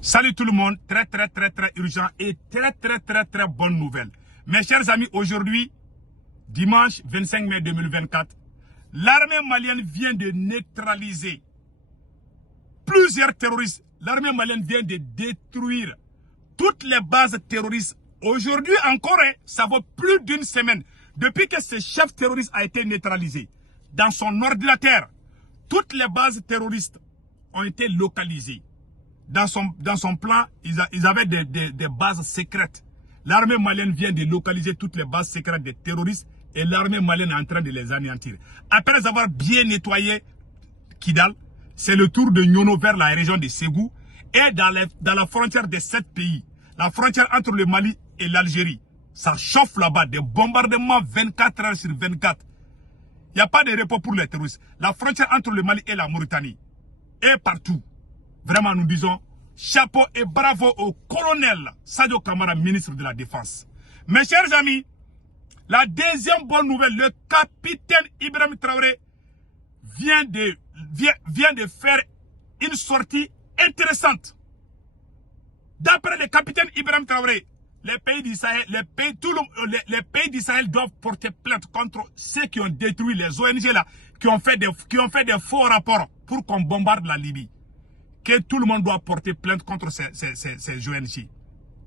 Salut tout le monde, très urgent et très bonne nouvelle. Mes chers amis, aujourd'hui, dimanche 25 mai 2024, l'armée malienne vient de neutraliser plusieurs terroristes. L'armée malienne vient de détruire toutes les bases terroristes. Aujourd'hui encore, ça vaut plus d'une semaine depuis que ce chef terroriste a été neutralisé. Dans son ordinateur, toutes les bases terroristes ont été localisées. Dans son plan, ils avaient des bases secrètes. L'armée malienne vient de localiser toutes les bases secrètes des terroristes et l'armée malienne est en train de les anéantir. Après avoir bien nettoyé Kidal, c'est le tour de Nyono vers la région de Ségou et dans la frontière de 7 pays. La frontière entre le Mali et l'Algérie. Ça chauffe là-bas, des bombardements 24 heures sur 24. Il n'y a pas de repos pour les terroristes. La frontière entre le Mali et la Mauritanie est partout. Vraiment, nous disons chapeau et bravo au colonel Sadio Kamara, ministre de la Défense. Mes chers amis, la deuxième bonne nouvelle, le capitaine Ibrahim Traoré vient de faire une sortie intéressante. D'après le capitaine Ibrahim Traoré, les pays d'Israël doivent porter plainte contre ceux qui ont détruit les ONG là, qui ont fait des faux rapports pour qu'on bombarde la Libye. Que tout le monde doit porter plainte contre ces ONG.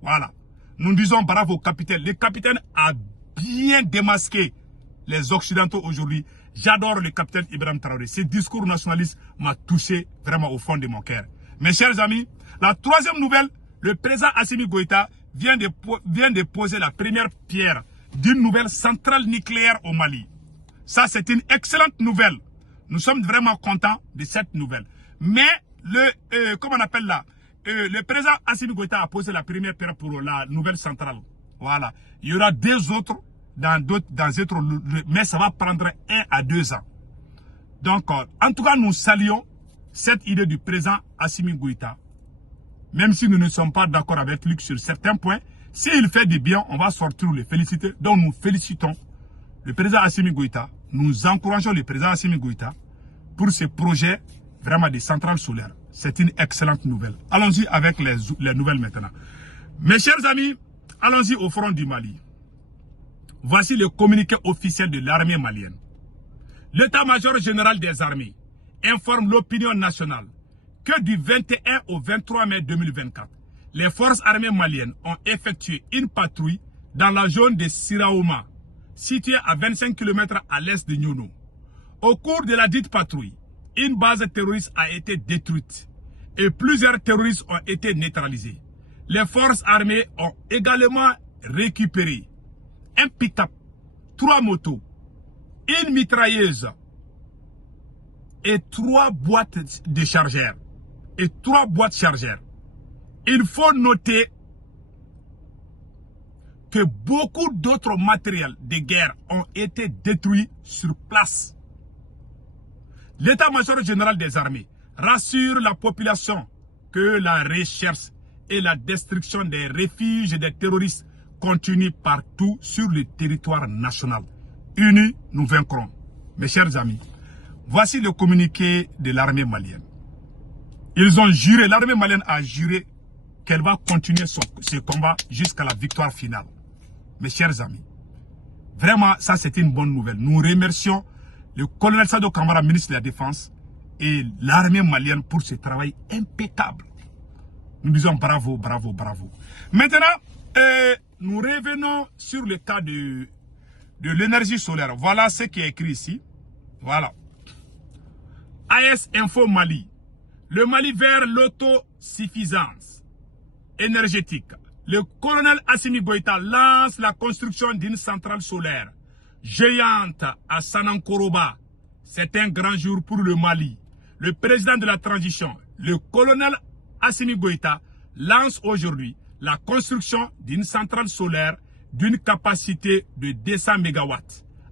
Voilà. Nous disons bravo au capitaine. Le capitaine a bien démasqué les Occidentaux aujourd'hui. J'adore le capitaine Ibrahim Traoré. Ce discours nationaliste m'a touché vraiment au fond de mon cœur. Mes chers amis, la troisième nouvelle, le président Assimi Goïta vient de poser la première pierre d'une nouvelle centrale nucléaire au Mali. Ça, c'est une excellente nouvelle. Nous sommes vraiment contents de cette nouvelle. Mais, comment on appelle là, le président Assimi Goïta a posé la première pierre pour la nouvelle centrale. Voilà. Il y aura deux autres dans d'autres, mais ça va prendre 1 à 2 ans. Donc, en tout cas, nous saluons cette idée du président Assimi Goïta. Même si nous ne sommes pas d'accord avec lui sur certains points, s'il fait du bien, on va sortir le féliciter. Donc, nous félicitons le président Assimi Goïta. Nous encourageons le président Assimi Goïta pour ce projet vraiment des centrales solaires. C'est une excellente nouvelle. Allons-y avec les nouvelles maintenant. Mes chers amis, allons-y au front du Mali. Voici le communiqué officiel de l'armée malienne. L'état-major général des armées informe l'opinion nationale que du 21 au 23 mai 2024, les forces armées maliennes ont effectué une patrouille dans la zone de Siraoma, située à 25 km à l'est de Nyono. Au cours de la dite patrouille, une base terroriste a été détruite et plusieurs terroristes ont été neutralisés. Les forces armées ont également récupéré un pick-up, 3 motos, une mitrailleuse et 3 boîtes de chargeurs. Il faut noter que beaucoup d'autres matériels de guerre ont été détruits sur place. L'état-major général des armées rassure la population que la recherche et la destruction des refuges des terroristes continue partout sur le territoire national. Unis, nous vaincrons. Mes chers amis, voici le communiqué de l'armée malienne. Ils ont juré, l'armée malienne a juré qu'elle va continuer ce combat jusqu'à la victoire finale. Mes chers amis, vraiment, ça c'est une bonne nouvelle. Nous remercions le colonel Sadio Kamara, ministre de la Défense, et l'armée malienne pour ce travail impeccable. Nous disons bravo, bravo, bravo. Maintenant, nous revenons sur le cas de l'énergie solaire. Voilà ce qui est écrit ici. Voilà. AS Info Mali. Le Mali vers l'autosuffisance énergétique. Le colonel Assimi Goïta lance la construction d'une centrale solaire géante à Sanankoroba. C'est un grand jour pour le Mali. Le président de la transition, le colonel Assimi Goïta, lance aujourd'hui la construction d'une centrale solaire d'une capacité de 200 MW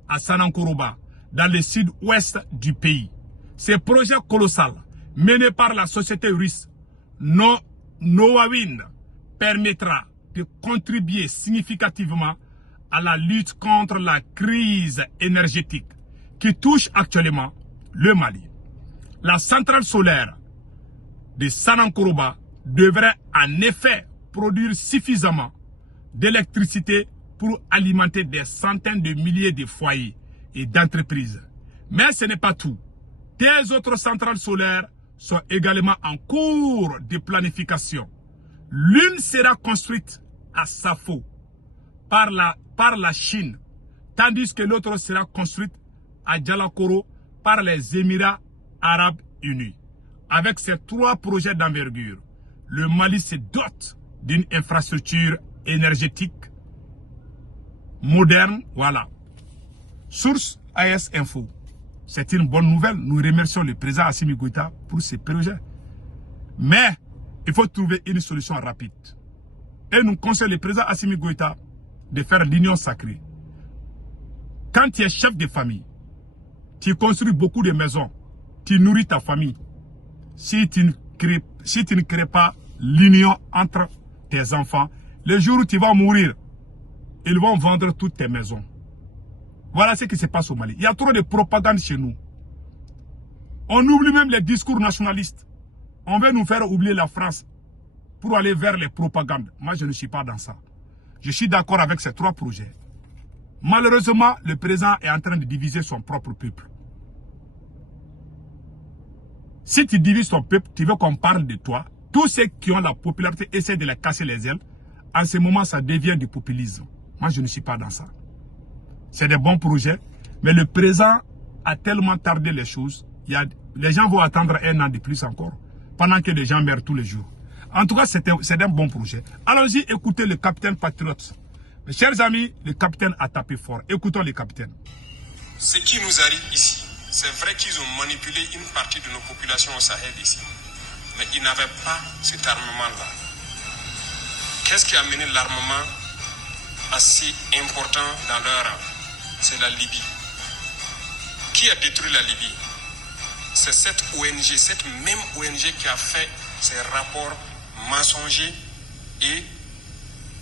à Sanankoroba, dans le sud-ouest du pays. Ce projet colossal, mené par la société russe Nowawind, permettra de contribuer significativement à la lutte contre la crise énergétique qui touche actuellement le Mali. La centrale solaire de Sanankoroba devrait en effet produire suffisamment d'électricité pour alimenter des centaines de milliers de foyers et d'entreprises. Mais ce n'est pas tout. Des autres centrales solaires sont également en cours de planification. L'une sera construite à Safo par la Chine, tandis que l'autre sera construite à Djalakoro par les Émirats arabes unis. Avec ces 3 projets d'envergure, le Mali se dote d'une infrastructure énergétique moderne. Voilà. Source AS Info. C'est une bonne nouvelle. Nous remercions le président Assimi Goïta pour ces projets. Mais il faut trouver une solution rapide. Et nous conseillons le président Assimi Goïta de faire l'union sacrée. Quand tu es chef de famille, tu construis beaucoup de maisons, tu nourris ta famille. Si tu ne crées pas l'union entre tes enfants, le jour où tu vas mourir, ils vont vendre toutes tes maisons. Voilà ce qui se passe au Mali. Il y a trop de propagande chez nous. On oublie même les discours nationalistes. On veut nous faire oublier la France pour aller vers les propagandes. Moi, je ne suis pas dans ça. Je suis d'accord avec ces 3 projets. Malheureusement, le président est en train de diviser son propre peuple. Si tu divises ton peuple, tu veux qu'on parle de toi. Tous ceux qui ont la popularité essaient de les casser les ailes. En ce moment, ça devient du populisme. Moi, je ne suis pas dans ça. C'est des bons projets. Mais le président a tellement tardé les choses. Les gens vont attendre 1 an de plus encore. Pendant que les gens meurent tous les jours. En tout cas, c'est un bon projet. Allons-y, écoutez le capitaine patriote. Mes chers amis, le capitaine a tapé fort. Écoutons le capitaine. Ce qui nous arrive ici, c'est vrai qu'ils ont manipulé une partie de nos populations au Sahel ici. Mais ils n'avaient pas cet armement-là. Qu'est-ce qui a mené l'armement assez important dans leur rang? C'est la Libye. Qui a détruit la Libye? C'est cette ONG, cette même ONG qui a fait ces rapports mensongers et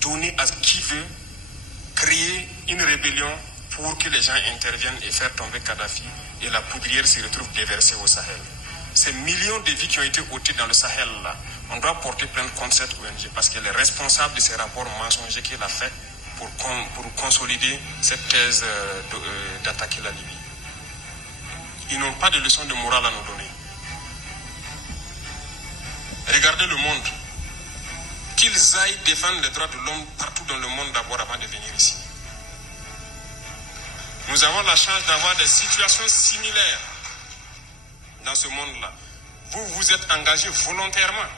donné à qui veut créer une rébellion pour que les gens interviennent et faire tomber Kadhafi et la poudrière se retrouve déversée au Sahel. Ces millions de vies qui ont été ôtées dans le Sahel là, on doit porter plainte contre cette ONG parce qu'elle est responsable de ces rapports mensongers qu'elle a fait pour consolider cette thèse d'attaquer la Libye. Ils n'ont pas de leçon de morale à nous donner. Regardez le monde. Qu'ils aillent défendre les droits de l'homme partout dans le monde d'abord avant de venir ici. Nous avons la chance d'avoir des situations similaires dans ce monde-là. Vous vous êtes engagés volontairement.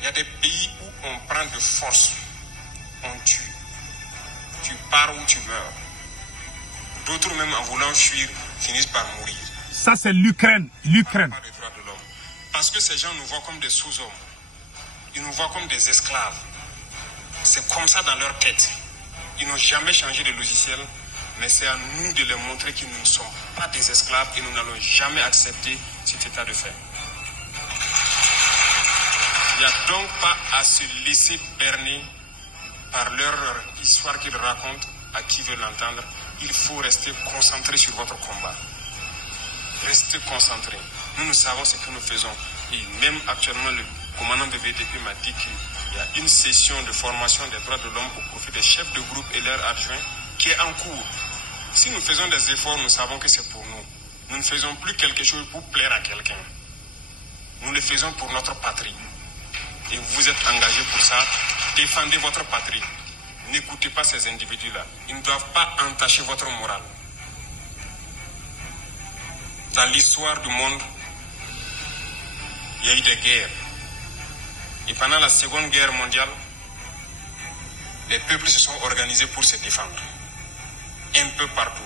Il y a des pays où on prend de force, on tue. Tu pars ou tu meurs. D'autres même en voulant fuir finissent par mourir. Ça c'est l'Ukraine. L'Ukraine. Pas des droits de l'homme. Parce que ces gens nous voient comme des sous-hommes. Ils nous voient comme des esclaves. C'est comme ça dans leur tête. Ils n'ont jamais changé de logiciel. Mais c'est à nous de leur montrer que nous ne sommes pas des esclaves et nous n'allons jamais accepter cet état de fait. Il n'y a donc pas à se laisser berner par leur histoire qu'ils racontent à qui veut l'entendre. Il faut rester concentré sur votre combat. Restez concentré. Nous savons ce que nous faisons. Et même actuellement, le commandant de VDP m'a dit qu'il y a une session de formation des droits de l'homme au profit des chefs de groupe et leurs adjoints qui est en cours. Si nous faisons des efforts, nous savons que c'est pour nous. Nous ne faisons plus quelque chose pour plaire à quelqu'un. Nous le faisons pour notre patrie. Et vous êtes engagés pour ça. Défendez votre patrie. N'écoutez pas ces individus-là. Ils ne doivent pas entacher votre morale. Dans l'histoire du monde, il y a eu des guerres. Et pendant la Seconde Guerre mondiale, les peuples se sont organisés pour se défendre. Un peu partout.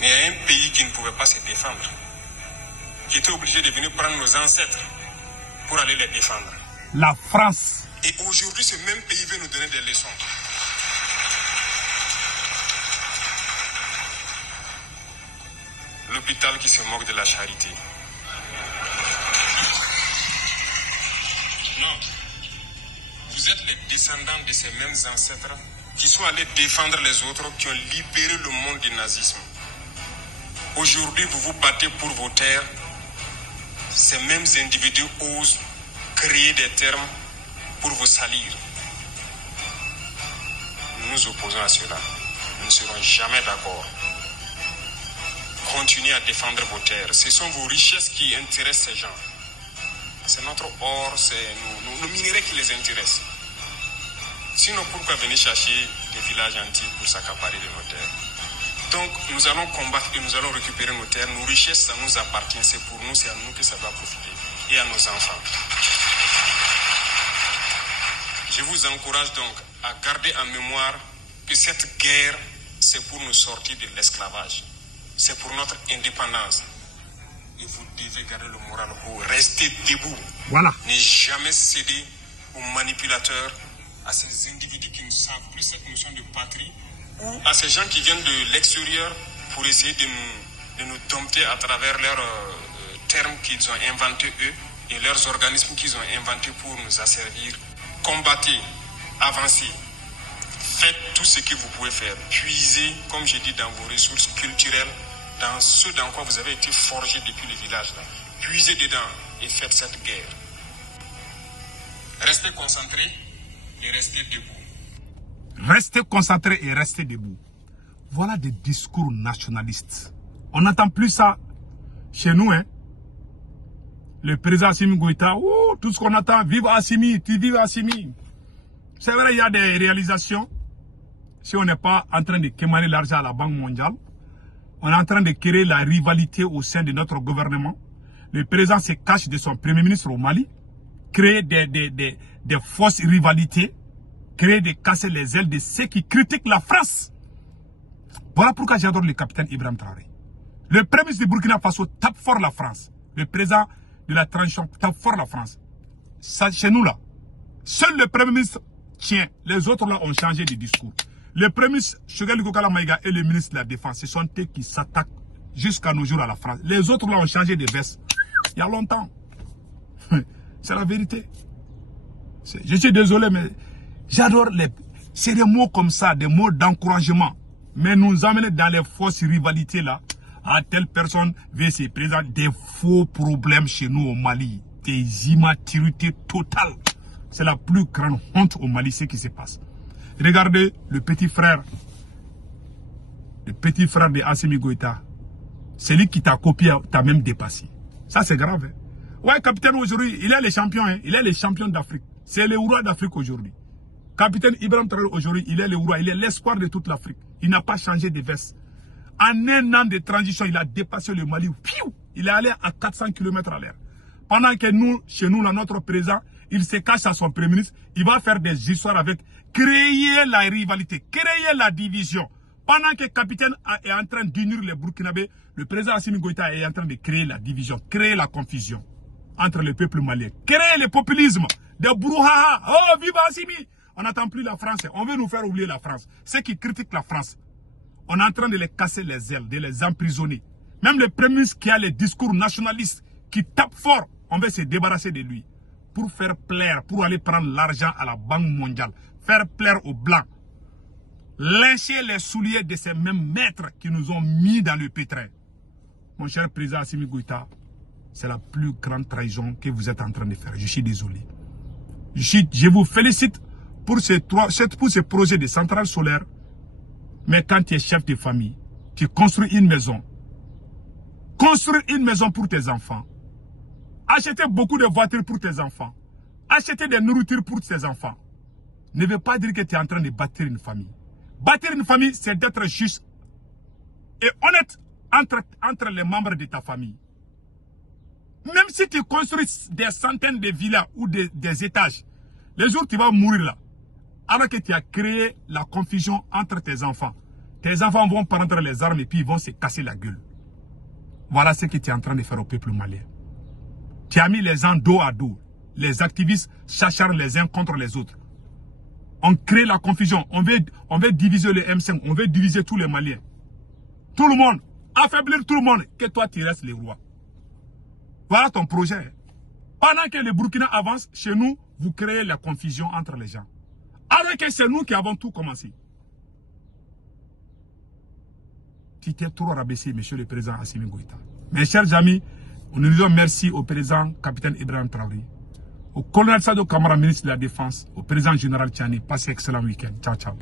Mais il y a un pays qui ne pouvait pas se défendre, qui était obligé de venir prendre nos ancêtres pour aller les défendre. La France. Et aujourd'hui, ce même pays veut nous donner des leçons. L'hôpital qui se moque de la charité. Non. Vous êtes les descendants de ces mêmes ancêtres qui sont allés défendre les autres, qui ont libéré le monde du nazisme. Aujourd'hui, vous vous battez pour vos terres. Ces mêmes individus osent créer des termes pour vous salir. Nous nous opposons à cela. Nous ne serons jamais d'accord. Continuez à défendre vos terres. Ce sont vos richesses qui intéressent ces gens. C'est notre or, c'est nos minerais qui les intéressent. Sinon, pourquoi venir chercher des villages antiques pour s'accaparer de nos terres? Donc, nous allons combattre et nous allons récupérer nos terres. Nos richesses, ça nous appartient. C'est pour nous, c'est à nous que ça doit profiter. Et à nos enfants. Je vous encourage donc à garder en mémoire que cette guerre, c'est pour nous sortir de l'esclavage. C'est pour notre indépendance. Et vous devez garder le moral haut. Restez debout. Voilà. Ne jamais céder aux manipulateurs, à ces individus qui ne savent plus cette notion de patrie, ou à ces gens qui viennent de l'extérieur pour essayer de nous dompter à travers leurs termes qu'ils ont inventés eux et leurs organismes qu'ils ont inventés pour nous asservir. Combattez, avancez, faites tout ce que vous pouvez faire. Puisez, comme j'ai dit, dans vos ressources culturelles, dans ce dans quoi vous avez été forgé depuis le village là. Puisez dedans et faites cette guerre. Restez concentrés et restez debout. Restez concentrés et restez debout. Voilà des discours nationalistes. On n'entend plus ça chez nous, hein. Le président Assimi Goïta, oh, tout ce qu'on attend, vive Assimi, tu vives Assimi. C'est vrai, il y a des réalisations. Si on n'est pas en train de quémander l'argent à la Banque mondiale, on est en train de créer la rivalité au sein de notre gouvernement. Le président se cache de son premier ministre au Mali, créer des fausses rivalités, créer des casser les ailes de ceux qui critiquent la France. Voilà pourquoi j'adore le capitaine Ibrahim Traoré. Le premier ministre du Burkina Faso tape fort la France. Le président de la transition tape fort la France. Ça, chez nous là, seul le premier ministre tient. Les autres là ont changé de discours. Le premier ministre Choguel Kokala Maïga et le ministre de la Défense, ce sont eux qui s'attaquent jusqu'à nos jours à la France. Les autres là ont changé de veste. Il y a longtemps. C'est la vérité. Je suis désolé, mais j'adore les... C'est des mots comme ça, des mots d'encouragement. Mais nous amener dans les fausses rivalités là, à telle personne veut se présenter des faux problèmes chez nous au Mali. Des immaturités totales. C'est la plus grande honte au Mali, ce qui se passe. Regardez le petit frère de Assimi Goïta. Celui qui t'a copié, t'a même dépassé. Ça, c'est grave. Hein? Ouais, capitaine, aujourd'hui, il est le champion. Hein? Il est le champion d'Afrique. C'est le roi d'Afrique aujourd'hui. Capitaine Ibrahim Traoré, aujourd'hui, il est le roi. Il est l'espoir de toute l'Afrique. Il n'a pas changé de veste. En un an de transition, il a dépassé le Mali. Il est allé à 400 km à l'heure. Pendant que nous, chez nous, notre président, il se cache à son premier ministre. Il va faire des histoires avec, créer la rivalité, créer la division. Pendant que le capitaine est en train d'unir les Burkinabés, le président Assimi Goïta est en train de créer la division, créer la confusion entre le peuple malien, créer le populisme, des brouhaha. Oh, vive Assimi! On n'attend plus la France, on veut nous faire oublier la France. Ceux qui critiquent la France, on est en train de les casser les ailes, de les emprisonner. Même le premier ministre qui a les discours nationalistes, qui tape fort, on veut se débarrasser de lui. Pour faire plaire, pour aller prendre l'argent à la Banque mondiale, faire plaire aux Blancs. Lyncher les souliers de ces mêmes maîtres qui nous ont mis dans le pétrin. Mon cher président Assimi Goïta, c'est la plus grande trahison que vous êtes en train de faire. Je suis désolé. Je vous félicite pour ce projet de centrale solaire. Mais quand tu es chef de famille, tu construis une maison. Construire une maison pour tes enfants. Acheter beaucoup de voitures pour tes enfants. Acheter des nourritures pour tes enfants. Ne veut pas dire que tu es en train de bâtir une famille. Bâtir une famille, c'est d'être juste et honnête entre les membres de ta famille. Même si tu construis des centaines de villas ou des étages, les jours où tu vas mourir là, alors que tu as créé la confusion entre tes enfants vont prendre les armes et puis ils vont se casser la gueule. Voilà ce que tu es en train de faire au peuple malien. Tu as mis les gens dos à dos. Les activistes s'acharnent les uns contre les autres. On crée la confusion. On veut diviser le M5. On veut diviser tous les Maliens. Tout le monde. Affaiblir tout le monde. Que toi, tu restes le roi. Voilà ton projet. Pendant que le Burkina avance, chez nous, vous créez la confusion entre les gens. Alors que c'est nous qui avons tout commencé. Tu t'es trop rabaissé, monsieur le président Assimi Goïta. Mes chers amis, nous disons merci au président capitaine Ibrahim Traoré, au colonel Sadio Kamara, ministre de la Défense, au président général Tchani. Passez excellent week-end. Ciao, ciao.